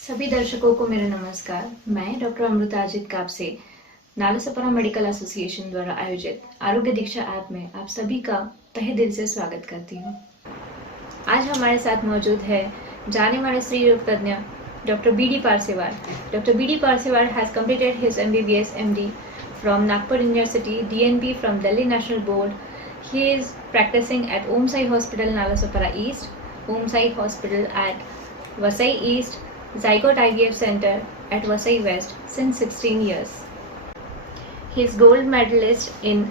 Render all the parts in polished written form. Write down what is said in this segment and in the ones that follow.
सभी दर्शकों को मेरा नमस्कार। मैं doctor Amrita Ajit Kapse Nalasopara medical association द्वारा आयोजित आरोग्य दीक्षा ऐप में आप सभी का तहे दिल से स्वागत करती हूँ। आज हमारे साथ मौजूद है जाने माने स्त्री रोग तज्ञ doctor B D Parsewar. Doctor B D Parsewar has completed his MBBS MD from Nagpur University, DNB from Delhi National Board. He is practicing at Om Sai Hospital, Nalasopara East, Om Sai Hospital at Vasai East, Zygote IVF Center at Vasai West since 16 years. He is gold medalist in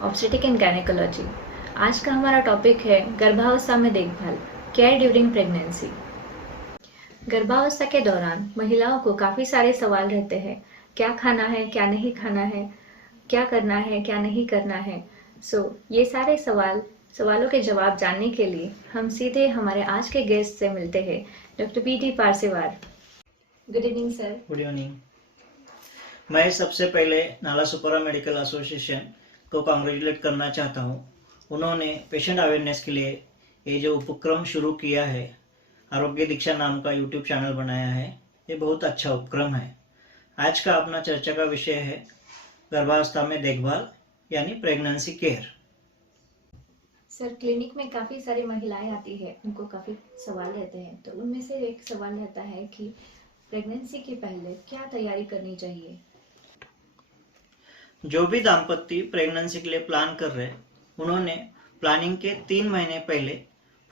obstetric and gynecology. आज का हमारा topic है गर्भावस्था में देखभाल, care during pregnancy. गर्भावस्था के दौरान महिलाओं को काफ़ी सारे सवाल रहते हैं। क्या खाना है, क्या नहीं खाना है, क्या करना है, क्या नहीं करना है। ये सारे सवालों के जवाब जानने के लिए हम सीधे हमारे आज के गेस्ट से मिलते हैं, doctor B D Parsewar. Good evening sir. Good evening. मैं सबसे पहले नालासोपारा मेडिकल एसोसिएशन को कांग्रेचुलेट करना चाहता हूँ। उन्होंने पेशेंट अवेयरनेस के लिए ये जो उपक्रम शुरू किया है, आरोग्य दीक्षा नाम का यूट्यूब चैनल बनाया है, ये बहुत अच्छा उपक्रम है। आज का अपना चर्चा का विषय है गर्भावस्था में देखभाल यानी प्रेगनेंसी केयर। सर, क्लिनिक में काफ़ी सारी महिलाएं आती है, उनको काफ़ी सवाल रहते हैं, तो उनमें से एक सवाल रहता है कि प्रेगनेंसी के पहले क्या तैयारी करनी चाहिए। जो भी दाम्पत्य प्रेगनेंसी के लिए प्लान कर रहे हैं, उन्होंने प्लानिंग के 3 महीने पहले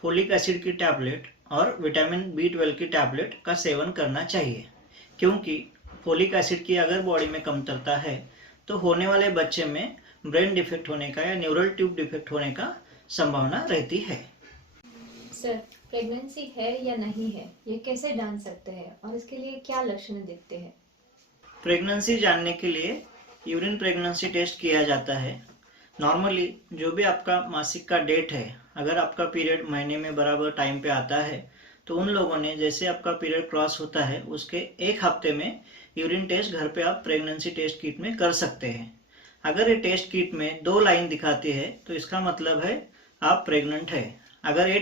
फोलिक एसिड की टैबलेट और विटामिन B12 की टैबलेट का सेवन करना चाहिए, क्योंकि फोलिक एसिड की अगर बॉडी में कमतरता है तो होने वाले बच्चे में ब्रेन डिफेक्ट होने का या न्यूरल ट्यूब डिफेक्ट होने का संभावना रहती है। सर, प्रेगनेंसी है या नहीं है, ये कैसे जान सकते हैं और इसके लिए क्या लक्षण दिखते हैं। प्रेगनेंसी जानने के लिए यूरिन प्रेगनेंसी टेस्ट किया जाता है। नॉर्मली जो भी आपका मासिक का डेट है, अगर आपका पीरियड महीने में बराबर टाइम पे आता है तो उन लोगों ने जैसे आपका पीरियड क्रॉस होता है उसके 1 हफ्ते में यूरिन टेस्ट घर पे आप प्रेगनेंसी टेस्ट किट में कर सकते हैं। अगर ये टेस्ट किट में 2 लाइन दिखाती है तो इसका मतलब है आप प्रेग्नेंट है। अगर ये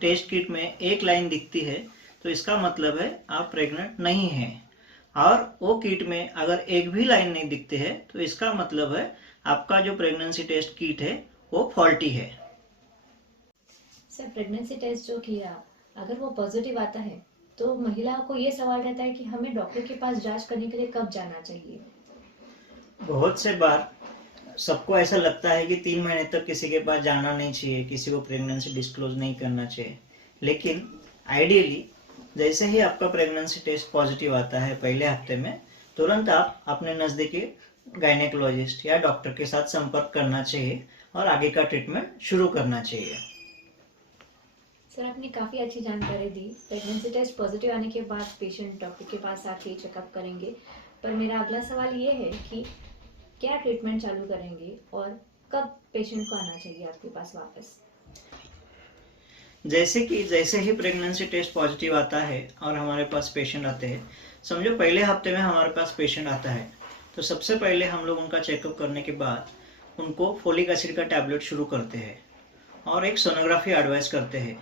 टेस्ट किट में 1 लाइन दिखती है तो इसका मतलब है आप प्रेग्नेंट नहीं है। और वो किट में अगर एक भी लाइन नहीं दिखती है तो इसका मतलब है आपका जो प्रेगनेंसी टेस्ट किट है वो फॉल्टी है। सर, प्रेगनेंसी टेस्ट जो किया, अगर वो पॉजिटिव आता है तो महिलाओं को ये सवाल रहता है कि हमें डॉक्टर के पास जांच करने के लिए कब जाना चाहिए। बहुत से बार सबको ऐसा लगता है कि 3 महीने तक किसी के पास जाना नहीं चाहिए, किसी को प्रेगनेंसी डिस्क्लोज नहीं करना चाहिए। लेकिन आइडियली जैसे ही आपका प्रेगनेंसी टेस्ट पॉजिटिव आता है पहले हफ्ते में, तुरंत आप अपने नज़दीकी गायनेकोलॉजिस्ट या डॉक्टर के साथ संपर्क करना चाहिए और आगे का ट्रीटमेंट शुरू करना चाहिए। सर, आपने काफ़ी अच्छी जानकारी दी। प्रेगनेंसी टेस्ट पॉजिटिव आने के बाद पेशेंट डॉक्टर के पास आके चेकअप करेंगे, पर मेरा अगला सवाल ये है कि क्या ट्रीटमेंट चालू करेंगे और कब पेशेंट को आना चाहिए आपके पास वापस। जैसे ही प्रेगनेंसी टेस्ट पॉजिटिव आता है और हमारे पास पेशेंट आते हैं, समझो पहले हफ्ते में हमारे पास पेशेंट आता है, तो सबसे पहले हम लोग उनका चेकअप करने के बाद उनको फोलिक एसिड का टैबलेट शुरू करते हैं और एक सोनोग्राफी एडवाइस करते हैं।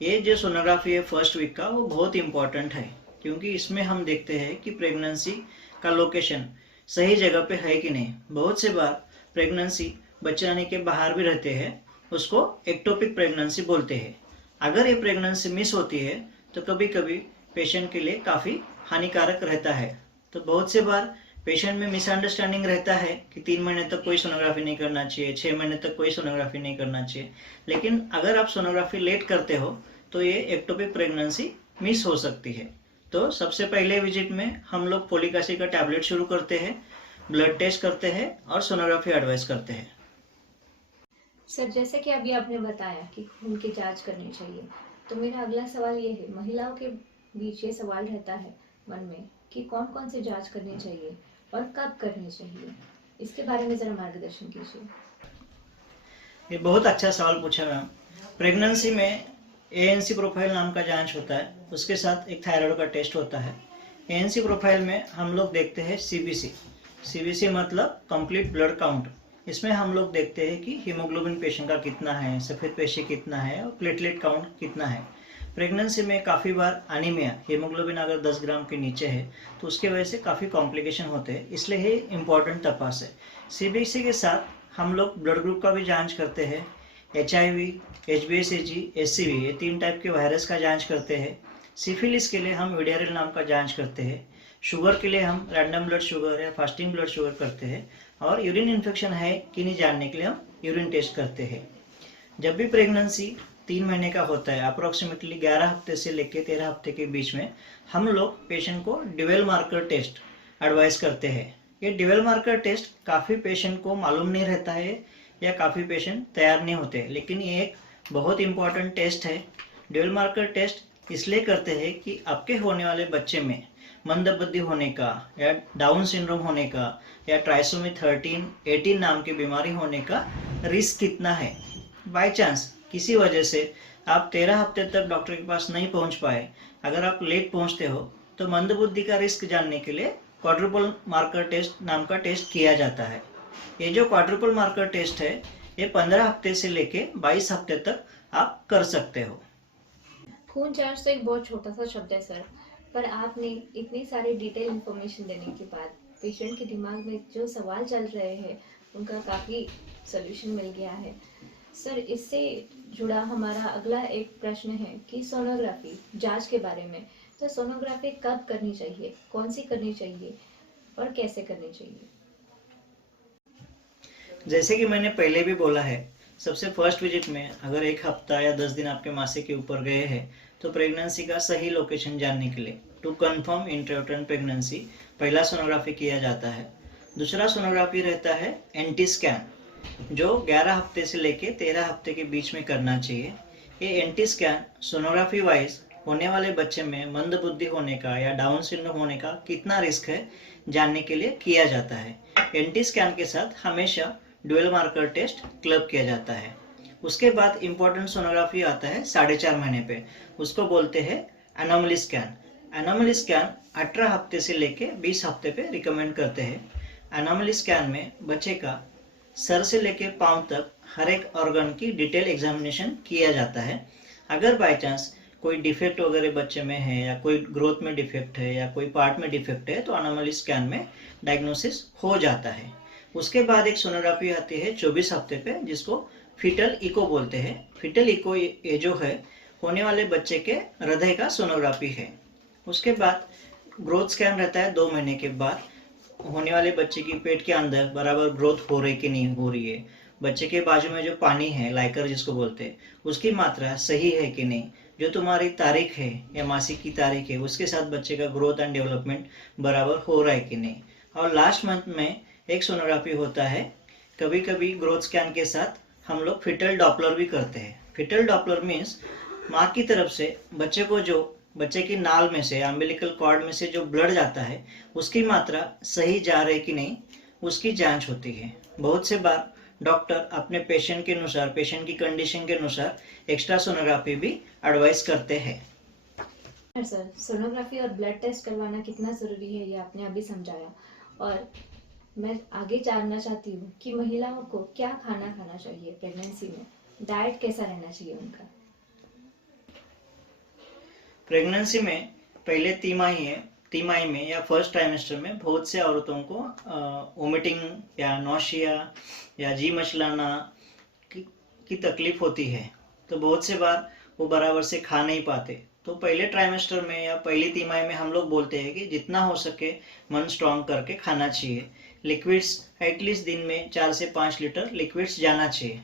ये जो सोनोग्राफी है फर्स्ट वीक का, वो बहुत इंपॉर्टेंट है, क्योंकि इसमें हम देखते हैं कि प्रेगनेंसी का लोकेशन सही जगह पे है कि नहीं। बहुत से बार प्रेगनेंसी बच्चे आने के बाहर भी रहते हैं, उसको एक्टोपिक प्रेगनेंसी बोलते हैं। अगर ये प्रेगनेंसी मिस होती है तो कभी कभी पेशेंट के लिए काफ़ी हानिकारक रहता है। तो बहुत से बार पेशेंट में मिसअंडरस्टैंडिंग रहता है कि 3 महीने तक कोई सोनोग्राफी नहीं करना चाहिए, 6 महीने तक कोई सोनोग्राफी नहीं करना चाहिए। लेकिन अगर आप सोनोग्राफी लेट करते हो तो ये एक्टोपिक प्रेगनेंसी मिस हो सकती है। तो सबसे पहले विजिट में हम लोग फोलिक एसिड का टैबलेट शुरू करते हैं, ब्लड टेस्ट करते हैं और सोनोग्राफी एडवाइस करते हैं। सर, जैसे कि अभी आपने बताया कि खून की जांच करनी चाहिए, तो मेरा अगला सवाल ये है, महिलाओं के बीच ये सवाल रहता है मन में कि कौन कौन सी जांच करनी चाहिए और कब करनी चाहिए। इसके बारे में ज़रा मार्गदर्शन कीजिए। ये बहुत अच्छा सवाल पूछा मैम। प्रेगनेंसी में ANC प्रोफाइल नाम का जांच होता है, उसके साथ एक थायराइड का टेस्ट होता है। ANC प्रोफाइल में हम लोग देखते हैं CBC मतलब कंप्लीट ब्लड काउंट। इसमें हम लोग देखते हैं कि हीमोग्लोबिन पेशेंट का कितना है, सफ़ेद पेशी कितना है और प्लेटलेट काउंट कितना है। प्रेगनेंसी में काफ़ी बार एनीमिया, हीमोग्लोबिन अगर 10 ग्राम के नीचे है तो उसके वजह से काफ़ी कॉम्प्लिकेशन होते हैं, इसलिए ये इम्पॉर्टेंट तपास है। सीबीसी के साथ हम लोग ब्लड ग्रुप का भी जांच करते हैं, HIV, HbSAg, HCV ये 3 टाइप के वायरस का जांच करते हैं। सिफिलिस के लिए हम वीडियारिल नाम का जांच करते हैं। शुगर के लिए हम रैंडम ब्लड शुगर या फास्टिंग ब्लड शुगर करते हैं, और यूरिन इन्फेक्शन है कि नहीं जानने के लिए हम यूरिन टेस्ट करते हैं। जब भी प्रेगनेंसी 3 महीने का होता है, अप्रोक्सीमेटली 11 हफ्ते से लेकर 13 हफ्ते के बीच में, हम लोग पेशेंट को ड्यूअल मार्कर टेस्ट एडवाइस करते हैं। ये ड्यूअल मार्कर टेस्ट काफ़ी पेशेंट को मालूम नहीं रहता है या काफ़ी पेशेंट तैयार नहीं होते, लेकिन ये एक बहुत इंपॉर्टेंट टेस्ट है। ड्यूअल मार्कर टेस्ट इसलिए करते हैं कि आपके होने वाले बच्चे में मंदबुद्धि होने का या डाउन सिंड्रोम होने का या ट्राइसोमी 13, 18 नाम की बीमारी होने का रिस्क कितना है। बाय चांस किसी वजह से आप 13 हफ्ते तक डॉक्टर के पास नहीं पहुंच पाए, अगर आप लेट पहुंचते हो, तो मंदबुद्धि का रिस्क जानने के लिए क्वाड्रुपल मार्कर टेस्ट नाम का टेस्ट किया जाता है। ये जो क्वाड्रुपल मार्कर टेस्ट है, ये 15 हफ्ते से लेके 22 हफ्ते तक आप कर सकते हो। खून जांच तो एक बहुत छोटा सा शब्द है सर, पर आपने इतनी सारी डिटेल इन्फॉर्मेशन देने के बाद पेशेंट के दिमाग में जो सवाल चल रहे हैं उनका काफ़ी सोल्यूशन मिल गया है। सर, इससे जुड़ा हमारा अगला एक प्रश्न है कि सोनोग्राफी जांच के बारे में। तो सोनोग्राफी कब करनी चाहिए, कौन सी करनी चाहिए और कैसे करनी चाहिए? जैसे कि मैंने पहले भी बोला है, सबसे फर्स्ट विजिट में अगर 1 हफ्ता या 10 दिन आपके मासिक के ऊपर गए हैं, तो प्रेगनेंसी का सही लोकेशन जानने के लिए टू कंफर्म इंट्रायूटेरिन प्रेगनेंसी पहला सोनोग्राफी किया जाता है। दूसरा सोनोग्राफी रहता है एंटी स्कैन, जो 11 हफ्ते से लेके 13 हफ्ते के बीच में करना चाहिए। ये एंटी स्कैन सोनोग्राफी वाइज होने वाले बच्चे में मंदबुद्धि होने का या डाउन सिंड्रोम होने का कितना रिस्क है जानने के लिए किया जाता है। एंटी स्कैन के साथ हमेशा ड्यूअल मार्कर टेस्ट क्लब किया जाता है। उसके बाद इम्पोर्टेंट सोनोग्राफी आता है 4.5 महीने पे, उसको बोलते हैं एनोमली स्कैन। एनोमली स्कैन 18 हफ्ते से लेके 20 हफ्ते पे रिकमेंड करते हैं। एनोमली स्कैन में बच्चे का सर से लेके पांव तक हर एक ऑर्गन की डिटेल एग्जामिनेशन किया जाता है। अगर बाय चांस कोई डिफेक्ट वगैरह बच्चे में है या कोई ग्रोथ में डिफेक्ट है या कोई पार्ट में डिफेक्ट है, तो एनोमली स्कैन में डायग्नोसिस हो जाता है। उसके बाद एक सोनोग्राफी आती है 24 हफ्ते पे, जिसको फीटल इको बोलते हैं। फीटल इको ये जो है होने वाले बच्चे के हृदय का सोनोग्राफी है। उसके बाद ग्रोथ स्कैन रहता है 2 महीने के बाद, होने वाले बच्चे की पेट के अंदर बराबर ग्रोथ हो रही कि नहीं हो रही है, बच्चे के बाजू में जो पानी है, लाइकर जिसको बोलते हैं, उसकी मात्रा सही है कि नहीं, जो तुम्हारी तारीख है या मासिक की तारीख है उसके साथ बच्चे का ग्रोथ एंड डेवलपमेंट बराबर हो रहा है कि नहीं। और लास्ट मंथ में एक सोनोग्राफी होता है। कभी कभी ग्रोथ स्कैन के साथ हम लोग फिटल डॉपलर भी करते हैं। फिटल डॉपलर मीन्स माँ की तरफ से बच्चे को जो बच्चे की नाल में से, अम्बिलिकल कॉर्ड में से जो ब्लड जाता है, उसकी मात्रा सही जा रही कि नहीं, उसकी जांच होती है। बहुत से बार डॉक्टर अपने पेशेंट के अनुसार, पेशेंट की कंडीशन के अनुसार एक्स्ट्रा सोनोग्राफी भी एडवाइस करते हैं। सर, सोनोग्राफी और ब्लड टेस्ट करवाना कितना ज़रूरी है ये आपने अभी समझाया, और मैं आगे जानना चाहती हूँ कि महिलाओं को क्या खाना खाना चाहिए प्रेगनेंसी में, डाइट कैसा रहना चाहिए उनका? प्रेगनेंसी में पहले तिमाही में या फर्स्ट ट्राइमेस्टर में बहुत से औरतों को वोमिटिंग या नौशिया या जी मचलाना की तकलीफ होती है, तो बहुत से बार वो बराबर से खा नहीं पाते। तो पहले ट्राइमेस्टर में या पहली तिमाही में हम लोग बोलते हैं कि जितना हो सके मन स्ट्रांग करके खाना चाहिए। लिक्विड्स एटलीस्ट दिन में 4 से 5 लीटर लिक्विड्स जाना चाहिए।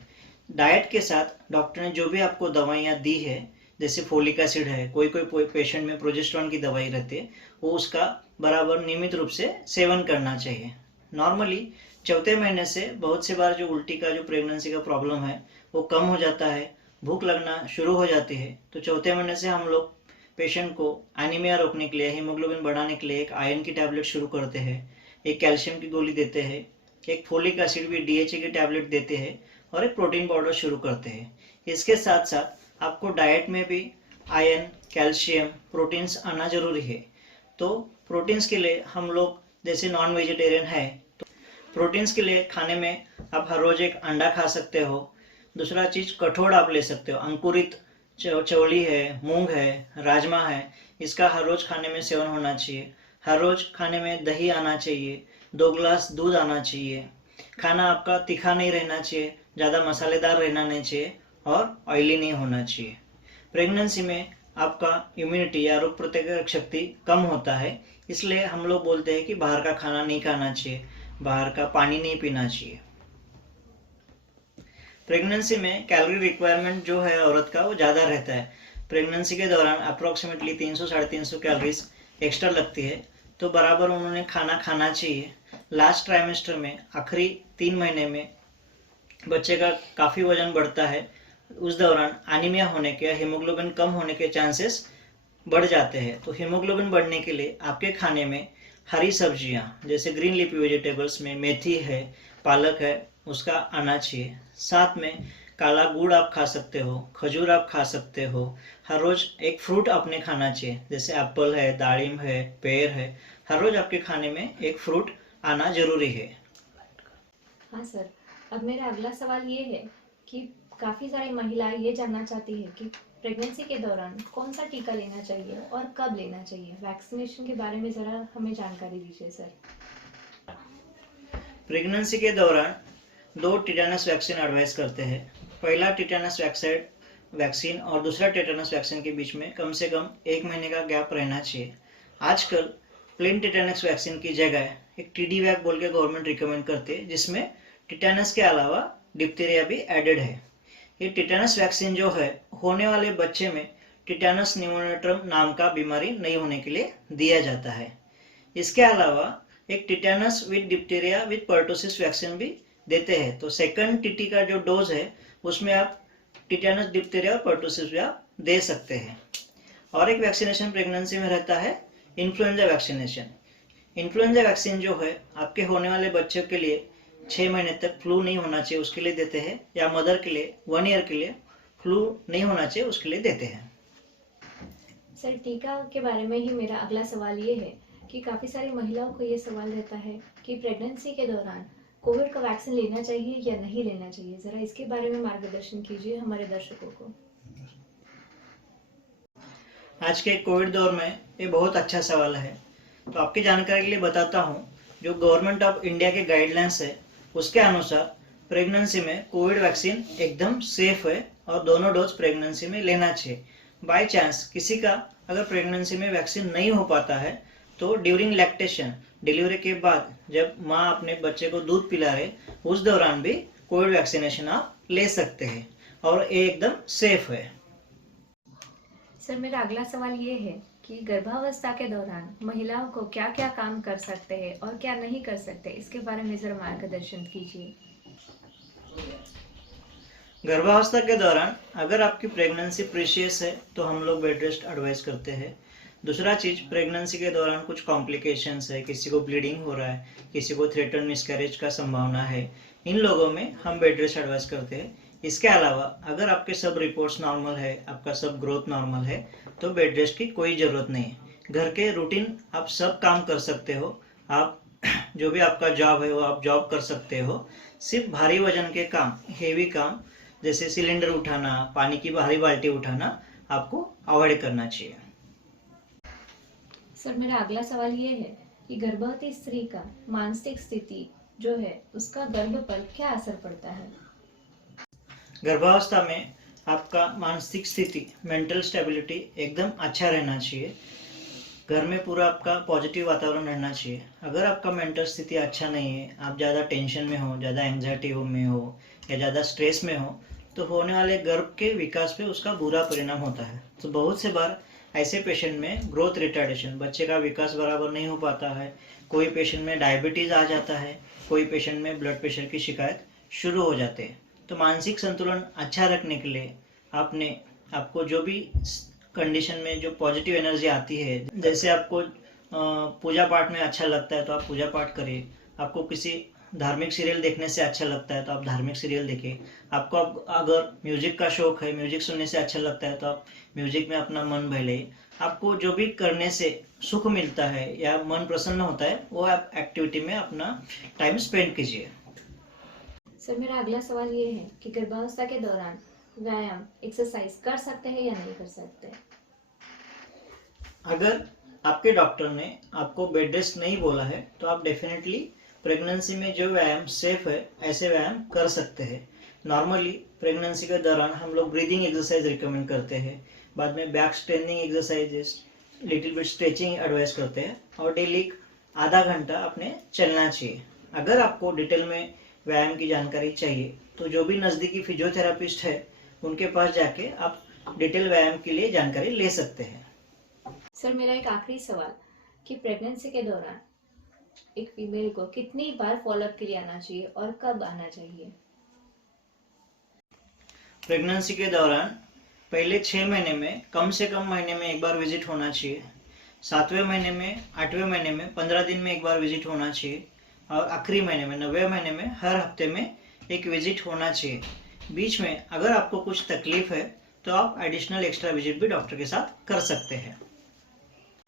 डाइट के साथ डॉक्टर ने जो भी आपको दवाइयाँ दी है, जैसे फोलिक एसिड है, कोई पेशेंट में प्रोजेस्टेरॉन की दवाई रहती है, वो उसका बराबर नियमित रूप से सेवन करना चाहिए। नॉर्मली चौथे महीने से बहुत से बार जो उल्टी का, जो प्रेगनेंसी का प्रॉब्लम है, वो कम हो जाता है, भूख लगना शुरू हो जाती है। तो चौथे महीने से हम लोग पेशेंट को एनीमिया रोकने के लिए, हीमोग्लोबिन बढ़ाने के लिए एक आयरन की टैबलेट शुरू करते हैं, एक कैल्शियम की गोली देते हैं, एक फोलिक एसिड भी DHA की टैबलेट देते हैं, और एक प्रोटीन पाउडर शुरू करते हैं। इसके साथ साथ आपको डाइट में भी आयरन, कैल्शियम, प्रोटीन्स आना जरूरी है। तो प्रोटीन्स के लिए हम लोग जैसे नॉन वेजिटेरियन है, तो प्रोटीन्स के लिए खाने में आप हर रोज एक अंडा खा सकते हो। दूसरा चीज कठोर आप ले सकते हो, अंकुरित चौली है, मूंग है, राजमा है, इसका हर रोज खाने में सेवन होना चाहिए। हर रोज खाने में दही आना चाहिए, 2 गिलास दूध आना चाहिए। खाना आपका तीखा नहीं रहना चाहिए, ज़्यादा मसालेदार रहना नहीं चाहिए और ऑयली नहीं होना चाहिए। प्रेगनेंसी में आपका इम्यूनिटी या रोग प्रतिकारक शक्ति कम होता है, इसलिए हम लोग बोलते हैं कि बाहर का खाना नहीं खाना चाहिए, बाहर का पानी नहीं पीना चाहिए। प्रेगनेंसी में कैलोरी रिक्वायरमेंट जो है औरत का वो ज़्यादा रहता है। प्रेगनेंसी के दौरान अप्रोक्सीमेटली 300-350 कैलोरीज एक्स्ट्रा लगती है, तो बराबर उन्होंने खाना खाना चाहिए। लास्ट ट्राइमेस्टर में आखिरी 3 महीने में बच्चे का काफ़ी वजन बढ़ता है, उस दौरान एनीमिया होने के या हीमोग्लोबिन कम होने के चांसेस बढ़ जाते हैं। तो हीमोग्लोबिन बढ़ने के लिए आपके खाने में हरी सब्जियां जैसे ग्रीन लीफी वेजिटेबल्स में मेथी है, पालक है, उसका आना चाहिए। साथ में काला गुड़ आप खा सकते हो, खजूर आप खा सकते हो। हर रोज एक फ्रूट आपने खाना चाहिए, जैसे एप्पल है, दालिम है, पेड़ है। हर रोज आपके खाने में एक फ्रूट आना जरूरी है। हाँ सर, अब मेरा अगला सवाल ये है कि काफ़ी सारी महिलाएं ये जानना चाहती है कि प्रेगनेंसी के दौरान कौन सा टीका लेना चाहिए और कब लेना चाहिए। वैक्सीनेशन के बारे में ज़रा हमें जानकारी दीजिए सर। प्रेगनेंसी के दौरान 2 टिटेनस वैक्सीन एडवाइस करते हैं। पहला टिटेनस वैक्सीन और दूसरा टिटेनस वैक्सीन के बीच में कम से कम 1 महीने का गैप रहना चाहिए। आजकल प्लेन टिटेनस वैक्सीन की जगह एक टीडी वैक बोल के गवर्नमेंट रिकमेंड करती है, जिसमें टिटेनस के अलावा डिप्थीरिया भी एडेड है। ये टिटेनस वैक्सीन जो है होने वाले बच्चे में टिटेनस निमोनियट्रम नाम का बीमारी नहीं होने के लिए दिया जाता है। इसके अलावा एक tetanus with diphtheria with pertussis vaccine भी देते हैं। तो सेकंड टीटी का जो डोज है उसमें आप टिटेनस, डिप्थीरिया और पर्टोसिस भी आप दे सकते हैं। और एक वैक्सीनेशन प्रेगनेंसी में रहता है इन्फ्लुएंजा वैक्सीनेशन। इन्फ्लुएंजा वैक्सीन जो है आपके होने वाले बच्चों के लिए 6 महीने तक फ्लू नहीं होना चाहिए उसके लिए देते हैं, या मदर के लिए 1 ईयर के लिए फ्लू नहीं होना चाहिए उसके लिए देते हैं। सर, टीका के बारे में ही मेरा अगला सवाल ये है कि काफ़ी सारी महिलाओं को ये सवाल रहता है कि प्रेगनेंसी के दौरान कोविड का वैक्सीन लेना चाहिए या नहीं लेना चाहिए। ज़रा इसके बारे में मार्गदर्शन कीजिए हमारे दर्शकों को। आज के कोविड दौर में ये बहुत अच्छा सवाल है, तो आपकी जानकारी के लिए बताता हूँ। जो गवर्नमेंट ऑफ इंडिया के गाइडलाइंस है उसके अनुसार प्रेगनेंसी में कोविड वैक्सीन एकदम सेफ है और दोनों डोज प्रेगनेंसी में लेना चाहिए। बाय चांस किसी का अगर प्रेगनेंसी में वैक्सीन नहीं हो पाता है तो ड्यूरिंग लैक्टेशन, डिलीवरी के बाद जब माँ अपने बच्चे को दूध पिला रहे उस दौरान भी कोविड वैक्सीनेशन आप ले सकते हैं और ये एकदम सेफ है। सर, मेरा अगला सवाल ये है कि गर्भावस्था के दौरान महिलाओं को क्या क्या काम कर सकते हैं और क्या नहीं कर सकते, इसके बारे में जरा मार्गदर्शन कीजिए। गर्भावस्था के दौरान अगर आपकी प्रेगनेंसी प्रीशियस है तो हम लोग बेड रेस्ट एडवाइस करते हैं। दूसरा चीज, प्रेगनेंसी के दौरान कुछ कॉम्प्लिकेशंस है, किसी को ब्लीडिंग हो रहा है, किसी को थ्रेटन मिसकैरेज का संभावना है, इन लोगों में हम बेड रेस्ट एडवाइस करते हैं। इसके अलावा अगर आपके सब रिपोर्ट्स नॉर्मल है, आपका सब ग्रोथ नॉर्मल है, तो बेड रेस्ट की कोई ज़रूरत नहीं है। घर के रूटीन आप सब काम कर सकते हो। आप जो भी आपका जॉब है वो आप जॉब कर सकते हो। सिर्फ भारी वजन के काम, हेवी काम जैसे सिलेंडर उठाना, पानी की भारी बाल्टी उठाना आपको अवॉइड करना चाहिए। सर, मेरा अगला सवाल ये है कि गर्भवती स्त्री का मानसिक स्थिति जो है उसका गर्भ पर क्या असर पड़ता है। गर्भावस्था में आपका मानसिक स्थिति, मेंटल स्टेबिलिटी एकदम अच्छा रहना चाहिए। घर में पूरा आपका पॉजिटिव वातावरण रहना चाहिए। अगर आपका मेंटल स्थिति अच्छा नहीं है, आप ज़्यादा टेंशन में हो, ज़्यादा एंग्जाइटी में हो या ज़्यादा स्ट्रेस में हो, तो होने वाले गर्भ के विकास पे उसका बुरा परिणाम होता है। तो बहुत से बार ऐसे पेशेंट में ग्रोथ रिटार्डेशन, बच्चे का विकास बराबर नहीं हो पाता है। कोई पेशेंट में डायबिटीज़ आ जाता है, कोई पेशेंट में ब्लड प्रेशर की शिकायत शुरू हो जाते हैं। तो मानसिक संतुलन अच्छा रखने के लिए आपको जो भी कंडीशन में जो पॉजिटिव एनर्जी आती है, जैसे आपको पूजा पाठ में अच्छा लगता है तो आप पूजा पाठ करिए। आपको किसी धार्मिक सीरियल देखने से अच्छा लगता है तो आप धार्मिक सीरियल देखिए। आपको अगर म्यूजिक का शौक है, म्यूजिक सुनने से अच्छा लगता है तो आप म्यूजिक में अपना मन बहलाइए। आपको जो भी करने से सुख मिलता है या मन प्रसन्न होता है वो आप एक्टिविटी में अपना टाइम स्पेंड कीजिए। सर, मेरा अगला सवाल ये है कि गर्भावस्था के दौरान व्यायाम एक्सरसाइज कर सकते हैं या नहीं कर सकते? अगर आपके डॉक्टर ने आपको बेड रेस्ट नहीं बोला है तो आप डेफिनेटली प्रेगनेंसी में जो व्यायाम सेफ है ऐसे व्यायाम कर सकते हैं। नॉर्मली प्रेगनेंसी के दौरान हम लोग ब्रीदिंग एक्सरसाइज रिकमेंड करते हैं, बाद में back straining exercises, little bit stretching advice करते हैं और डेली आधा घंटा अपने चलना चाहिए। अगर आपको डिटेल में व्यायाम की जानकारी चाहिए तो जो भी नज़दीकी फिजियोथेरापिस्ट है उनके पास जाके आप डिटेल व्यायाम के लिए जानकारी ले सकते हैं। सर, मेरा एक आखिरी सवाल कि प्रेगनेंसी के दौरान एक फीमेल को कितनी बार फॉलोअप के लिए आना चाहिए और कब आना चाहिए? प्रेगनेंसी के दौरान पहले 6 महीने में कम से कम महीने में एक बार विजिट होना चाहिए, 7वें महीने में, 8वें महीने में 15 दिन में एक बार विजिट होना चाहिए और आखिरी महीने में 90वें महीने में हर हफ्ते में एक विजिट होना चाहिए। बीच में अगर आपको कुछ तकलीफ है तो आप एडिशनल एक्स्ट्रा विजिट भी डॉक्टर के साथ कर सकते हैं।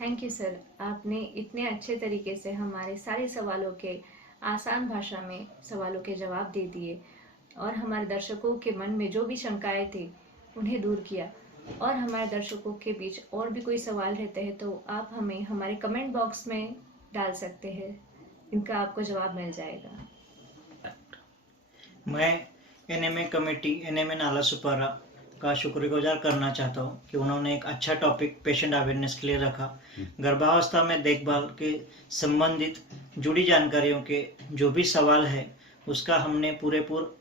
थैंक यू सर, आपने इतने अच्छे तरीके से हमारे सारे सवालों के आसान भाषा में सवालों के जवाब दे दिए और हमारे दर्शकों के मन में जो भी शंकाएं थी उन्हें दूर किया। और हमारे दर्शकों के बीच और भी कोई सवाल रहते हैं तो आप हमें हमारे कमेंट बॉक्स में डाल सकते हैं, इनका आपको जवाब मिल जाएगा। मैं एनएमए कमेटी एनएमए नालासोपारा का शुक्रगुजार करना चाहता हूँ कि उन्होंने एक अच्छा टॉपिक पेशेंट अवेयरनेस के लिए रखा। गर्भावस्था में देखभाल के संबंधित जुड़ी जानकारियों के जो भी सवाल है उसका हमने पूरेपूर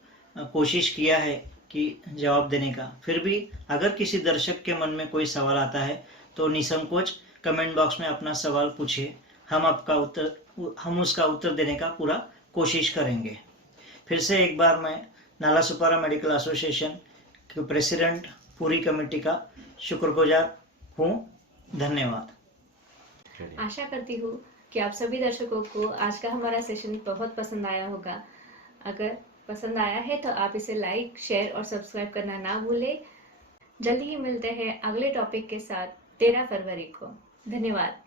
कोशिश किया है कि जवाब देने का। फिर भी अगर किसी दर्शक के मन में कोई सवाल आता है तो निसंकोच कमेंट बॉक्स में अपना सवाल पूछिए, हम उसका उत्तर देने का पूरा कोशिश करेंगे। फिर से एक बार मैं नालासोपारा मेडिकल एसोसिएशन के प्रेसिडेंट पूरी कमेटी का शुक्रगुजार हूँ। धन्यवाद। आशा करती हूँ कि आप सभी दर्शकों को आज का हमारा सेशन बहुत पसंद आया होगा। अगर पसंद आया है तो आप इसे लाइक, शेयर और सब्सक्राइब करना ना भूलें। जल्दी ही मिलते हैं अगले टॉपिक के साथ 13 फरवरी को। धन्यवाद।